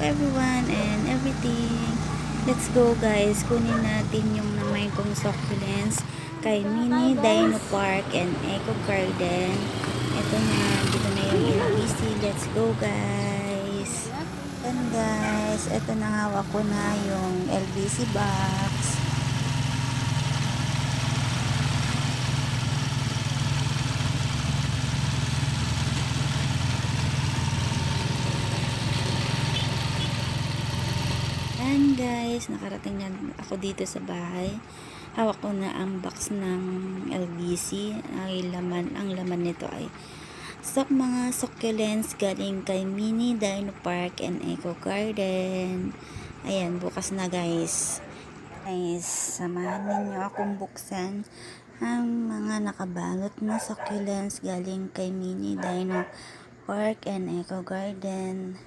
everyone and everything. Let's go guys. Kunin natin yung namay kong succulents kay Mini Dino Park and Eco Garden. Ito na. Dito na yung LBC. Let's go guys. And guys, ito na hawak ko na yung LBC box. And guys, nakarating na ako dito sa bahay. Hawak ko na ang box ng LBC. Ang laman nito ay mga succulents galing kay Mini Dino Park and Eco Garden. Ayan, bukas na guys. Guys, samahan ninyo akong buksan ang mga nakabalot na succulents galing kay Mini Dino Park and Eco Garden.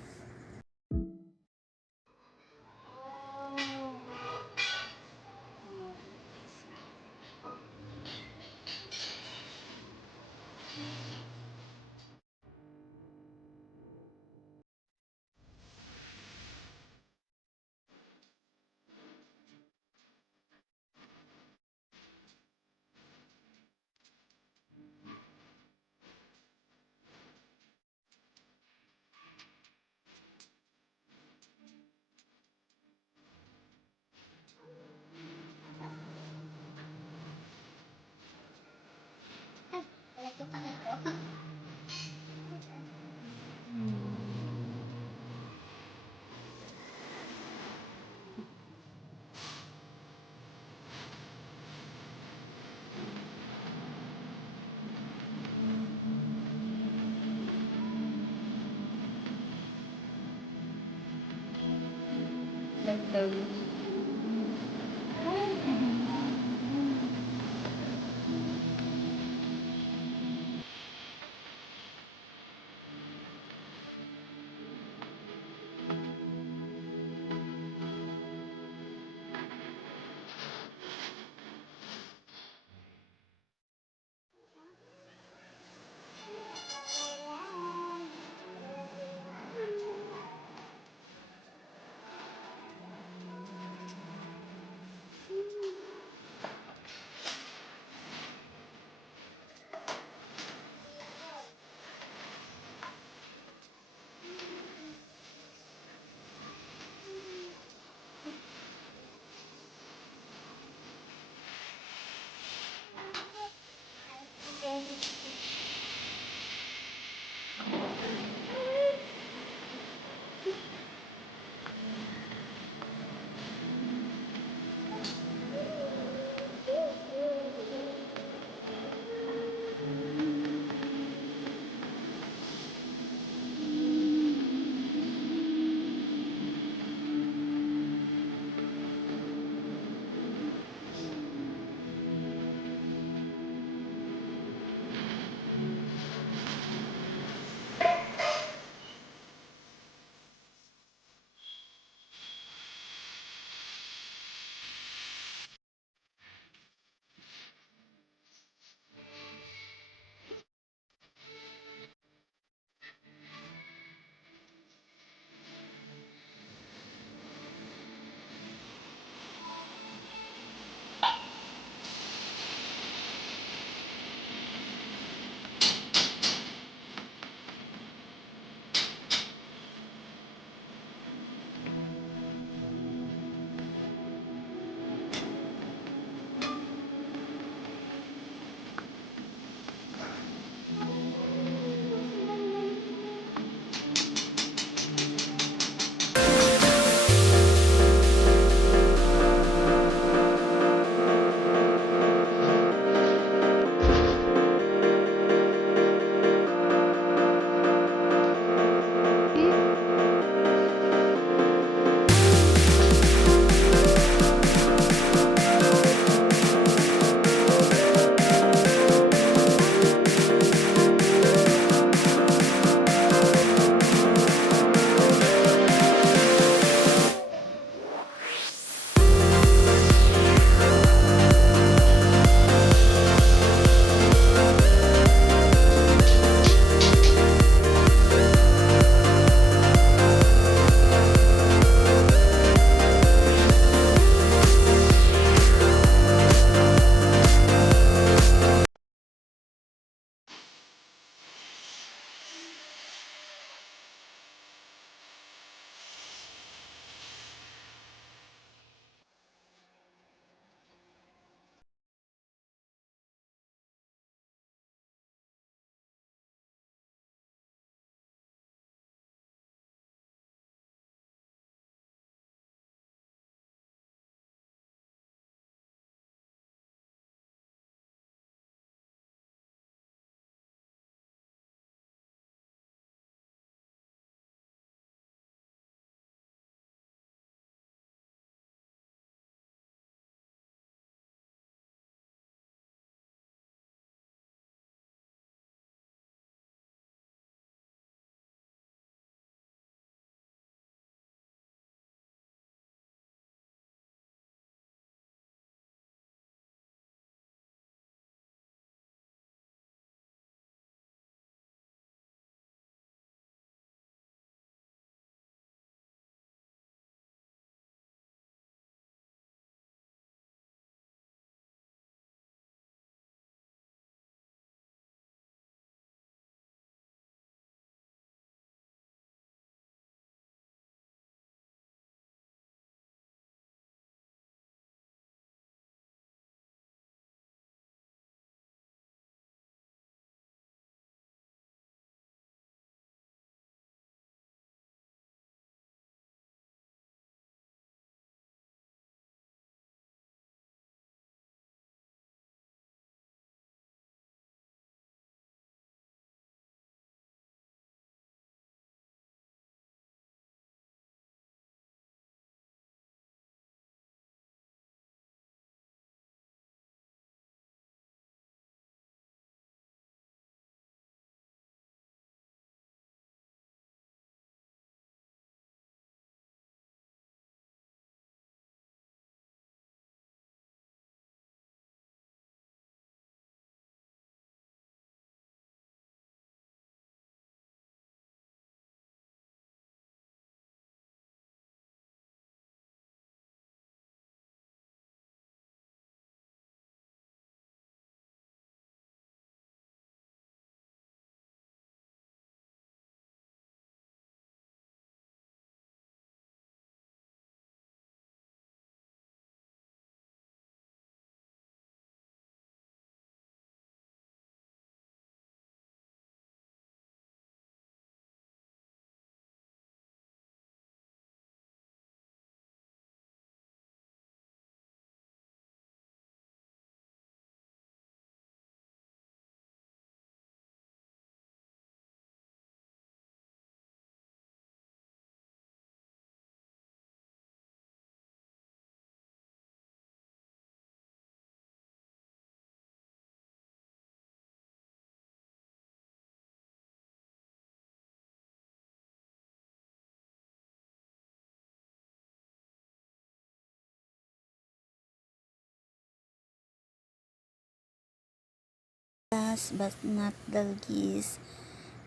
Last but not the least,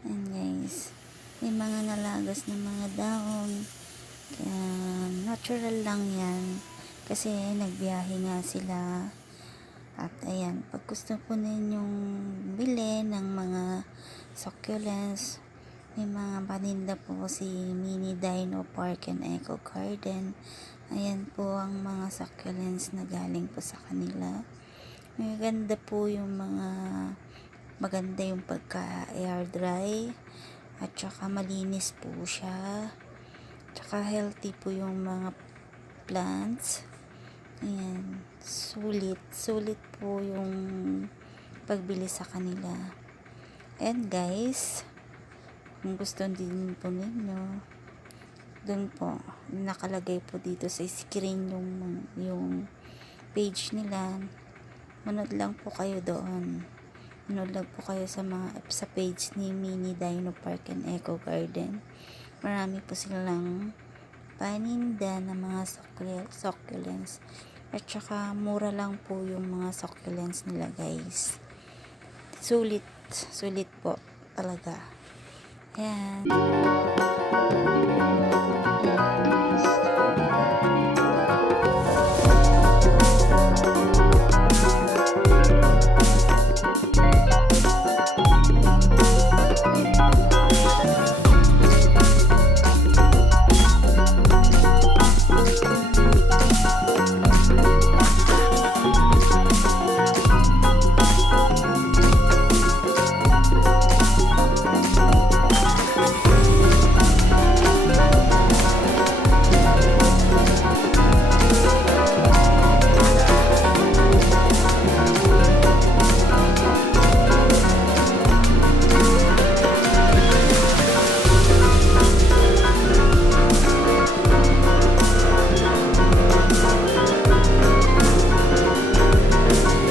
and guys, may mga nalagas na mga dahon. Kaya natural lang yan. Kasi nagbiyahe nga sila. At ayan, pag gusto po ninyong bili ng mga succulents, may mga paninda po si Mini Dino Park and Eco Garden. Ayan po ang mga succulents na galing po sa kanila. Maganda po yung maganda yung pagka-air dry. At saka malinis po siya. Tsaka healthy po yung mga plants. Ayan, sulit po yung pagbili sa kanila. And guys, kung gusto din po ninyo, dun po nakalagay po dito sa screen yung page nila. Manood lang po kayo doon. Manood lang po kayo sa page ni Mini Dino Park and Eco Garden. Marami po silang paninda ng mga succulents. At saka mura lang po yung mga succulents nila guys. Sulit po talaga. Ayan.